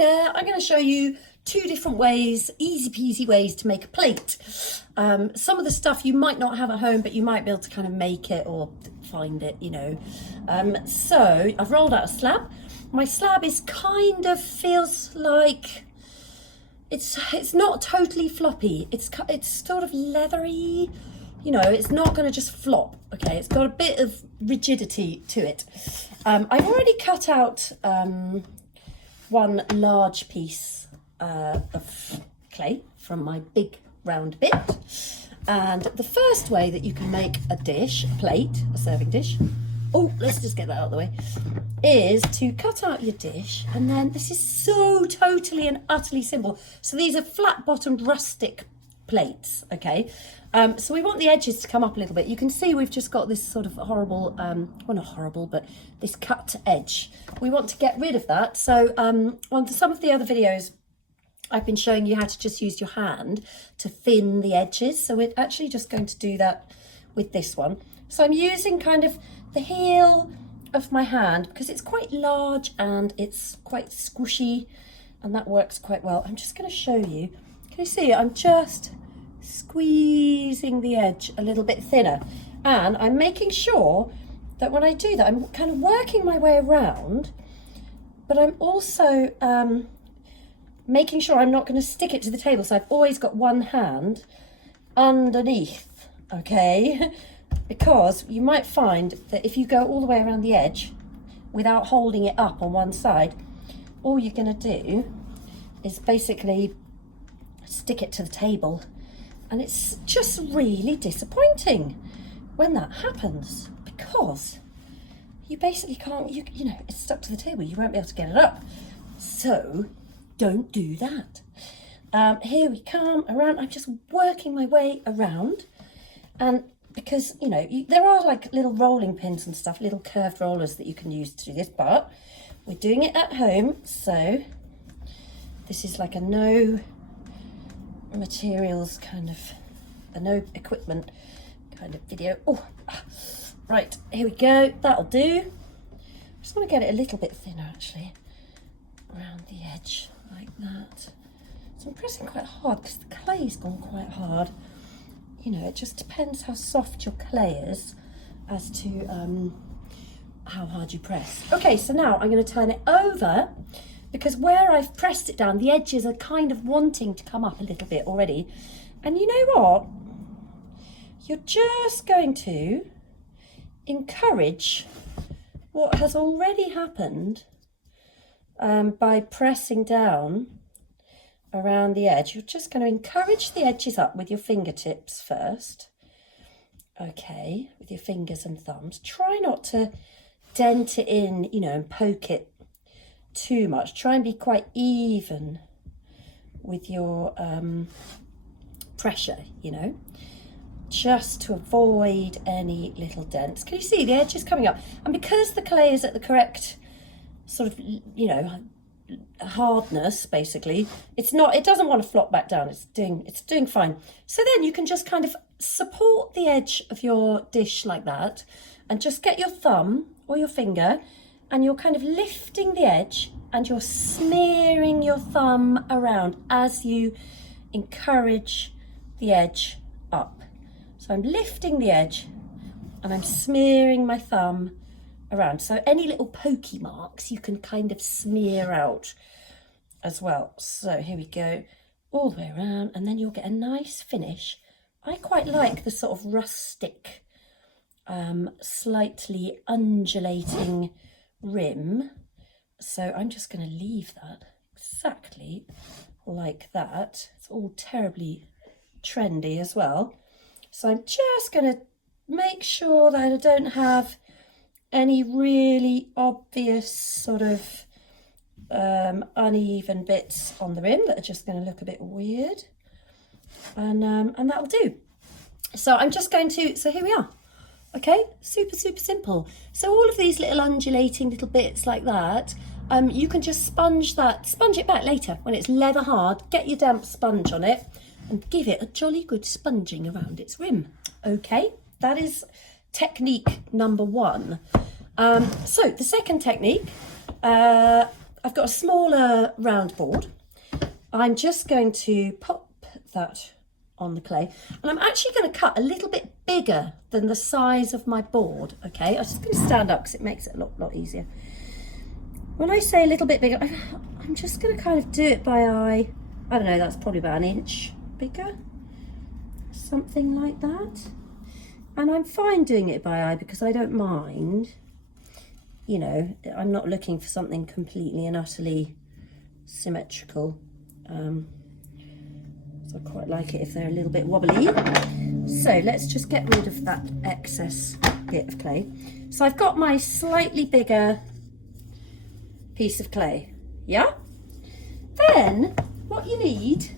there, I'm going to show you 2 different ways, easy peasy ways to make a plate. Some of the stuff you might not have at home, but you might be able to kind of make it or find it, you know. So I've rolled out a slab. My slab is kind of feels like it's not totally floppy. It's sort of leathery, you know. It's not going to just flop. Okay, it's got a bit of rigidity to it. I've already cut out one large piece of clay from my big round bit, and the first way that you can make a dish, a plate, a serving dish, oh, let's just get that out of the way, is to cut out your dish. And then this is so totally and utterly simple. So these are flat bottomed rustic plates, okay? So we want the edges to come up a little bit. You can see we've just got this sort of horrible, well, not horrible, but this cut edge. We want to get rid of that. So on some of the other videos, I've been showing you how to just use your hand to thin the edges. So we're actually just going to do that with this one. So I'm using kind of the heel of my hand because it's quite large and it's quite squishy, and that works quite well. I'm just going to show you. Can you see? I'm just squeezing the edge a little bit thinner, and I'm making sure that when I do that, I'm kind of working my way around, but I'm also making sure I'm not going to stick it to the table. So I've always got one hand underneath, okay? Because you might find that if you go all the way around the edge without holding it up on one side, all you're going to do is basically stick it to the table. And it's just really disappointing when that happens, because you basically can't, you know, it's stuck to the table. You won't be able to get it up. So don't do that. Here we come around. I'm just working my way around, and because, you know, there are like little rolling pins and stuff, little curved rollers that you can use to do this, but we're doing it at home. So this is like a no materials kind of, a no equipment kind of video. Oh, right, here we go. That'll do. I just want to get it a little bit thinner actually around the edge like that. So I'm pressing quite hard because the clay's gone quite hard. You know, it just depends how soft your clay is as to how hard you press. Okay, so now I'm going to turn it over, because where I've pressed it down, the edges are kind of wanting to come up a little bit already. And you know what? You're just going to encourage what has already happened by pressing down around the edge. You're just going to encourage the edges up with your fingertips first. Okay, with your fingers and thumbs. Try not to dent it in, you know, and poke it too much. Try and be quite even with your pressure, you know, just to avoid any little dents. Can you see the edge is coming up? And because the clay is at the correct sort of, you know, hardness, basically, it doesn't want to flop back down. It's doing fine. So then you can just kind of support the edge of your dish like that, and just get your thumb or your finger, and you're kind of lifting the edge, and you're smearing your thumb around as you encourage the edge up. So I'm lifting the edge and I'm smearing my thumb around. So any little pokey marks you can kind of smear out as well. So here we go, all the way around, and then you'll get a nice finish. I quite like the sort of rustic, slightly undulating rim. So I'm just going to leave that exactly like that. It's all terribly trendy as well. So I'm just going to make sure that I don't have any really obvious sort of uneven bits on the rim that are just going to look a bit weird, and that'll do. So I'm just going to, so here we are. Okay, super simple. So all of these little undulating little bits like that, you can just sponge it back later when it's leather hard. Get your damp sponge on it and give it a jolly good sponging around its rim. Okay, that is technique number 1. So the second technique, I've got a smaller round board. I'm just going to pop that on the clay, and I'm actually going to cut a little bit bigger than the size of my board. Okay, I'm just going to stand up because it makes it a lot easier. When I say a little bit bigger, I'm just going to kind of do it by eye. I don't know, that's probably about an inch bigger, something like that. And I'm fine doing it by eye because I don't mind. You know, I'm not looking for something completely and utterly symmetrical. So I quite like it if they're a little bit wobbly. So let's just get rid of that excess bit of clay. So I've got my slightly bigger piece of clay, yeah? Then what you need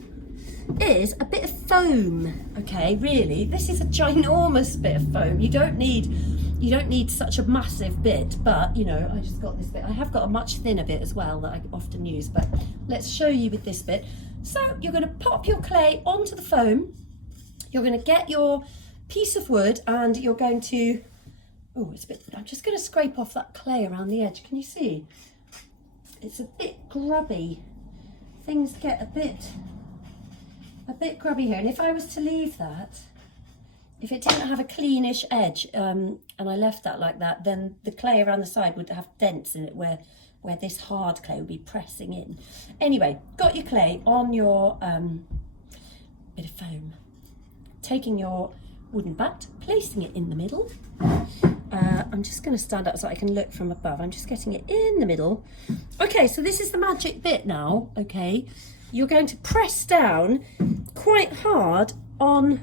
is a bit of foam, okay? Really, this is a ginormous bit of foam. You don't need such a massive bit, but you know, I just got this bit. I have got a much thinner bit as well that I often use, but let's show you with this bit. So you're going to pop your clay onto the foam. You're going to get your piece of wood and you're going to, oh, it's a bit, I'm just going to scrape off that clay around the edge. Can you see? It's a bit grubby. Things get a bit grubby here. And if I was to leave that, if it didn't have a cleanish edge and I left that like that, then the clay around the side would have dents in it where this hard clay would be pressing in. Anyway, got your clay on your bit of foam. Taking your wooden bat, placing it in the middle. I'm just going to stand up so I can look from above. I'm just getting it in the middle. Okay, so this is the magic bit now, okay? You're going to press down quite hard on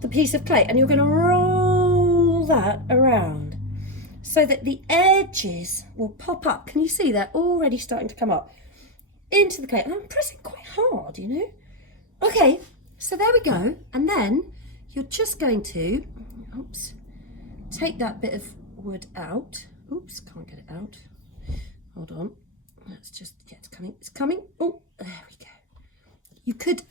the piece of clay and you're going to roll that around so that the edges will pop up. Can you see they're already starting to come up into the clay? And I'm pressing quite hard, you know? Okay, so there we go. And then you're just going to, oops, take that bit of wood out. Oops, can't get it out. Hold on. Let's just, yeah, it's coming. It's coming. Oh, there we go. You could,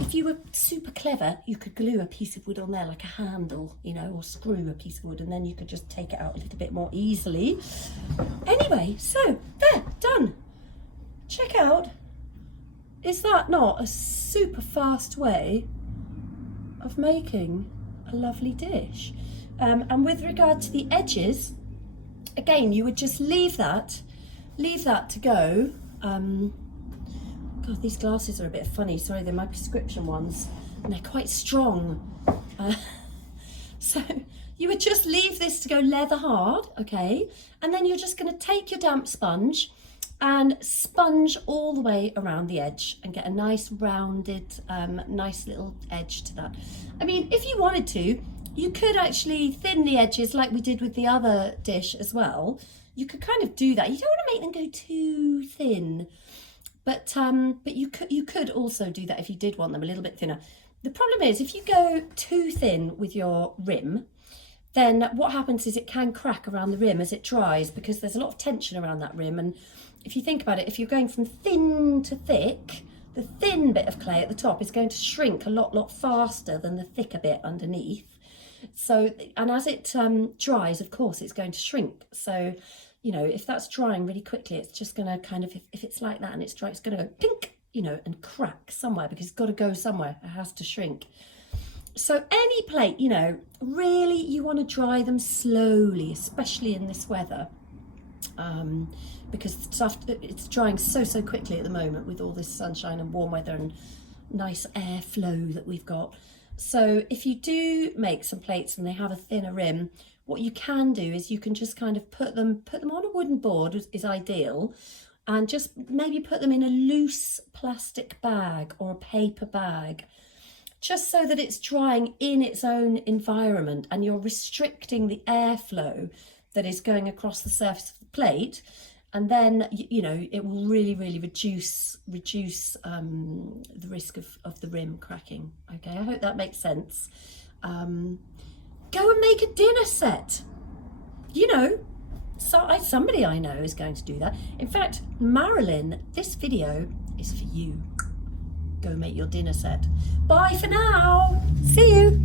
if you were super clever, you could glue a piece of wood on there like a handle, you know, or screw a piece of wood, and then you could just take it out a little bit more easily. Anyway, so there, done. Check out. Is that not a super fast way of making a lovely dish? And with regard to the edges, again, you would just leave that to go. God, these glasses are a bit funny. Sorry, they're my prescription ones, and they're quite strong. So you would just leave this to go leather hard, okay? And then you're just going to take your damp sponge and sponge all the way around the edge and get a nice rounded, nice little edge to that. I mean, if you wanted to, you could actually thin the edges like we did with the other dish as well. You could kind of do that. You don't want to make them go too thin. But you could also do that if you did want them a little bit thinner. The problem is if you go too thin with your rim, then what happens is it can crack around the rim as it dries because there's a lot of tension around that rim. And if you think about it, if you're going from thin to thick, the thin bit of clay at the top is going to shrink a lot faster than the thicker bit underneath. So, and as it dries, of course, it's going to shrink. So, you know, if that's drying really quickly, it's just going to kind of, if it's like that and it's dry, it's going to go pink, you know, and crack somewhere because it's got to go somewhere. It has to shrink. So any plate, you know, really you want to dry them slowly, especially in this weather, because stuff, it's drying so quickly at the moment with all this sunshine and warm weather and nice airflow that we've got. So if you do make some plates and they have a thinner rim, what you can do is you can just kind of put them on a wooden board is ideal, and just maybe put them in a loose plastic bag or a paper bag, just so that it's drying in its own environment and you're restricting the airflow that is going across the surface of the plate. And then, you know, it will really reduce the risk of the rim cracking. Okay, I hope that makes sense. Go and make a dinner set. You know, somebody I know is going to do that. In fact, Marilyn, this video is for you. Go make your dinner set. Bye for now. See you.